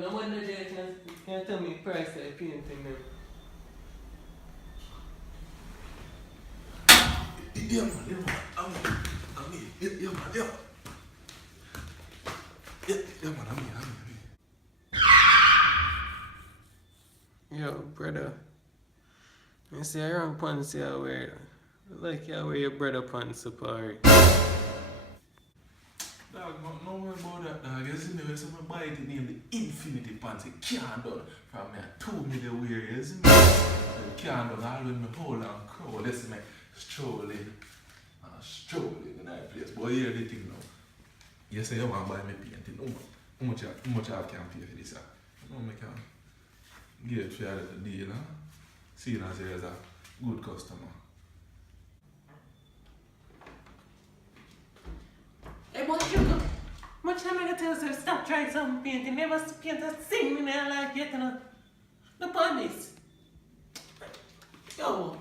no wonder they can tell me price of the painting now. Yeah, man. I'm here. Yeah, man. Yeah, man. I'm here. Yo, brother. You see, I run pants I wear. Like you wear your brother pants up already. Dog, no worry about that, dog. You see me, when someone buy it name the Infinity Pants, it can't done from me a 2 million wear, you see me? It can't done all when me hold and crow, listen me strolling in that place. But here the thing now. You say you want to buy me painting, how much I can pay for this? No, I can give it for you a little deal, huh? Seeing as you as a good customer. Hey, but you go. Much time I gotta tell you stop trying some painting. Never paint a thing in there like you know. No promise. Yo.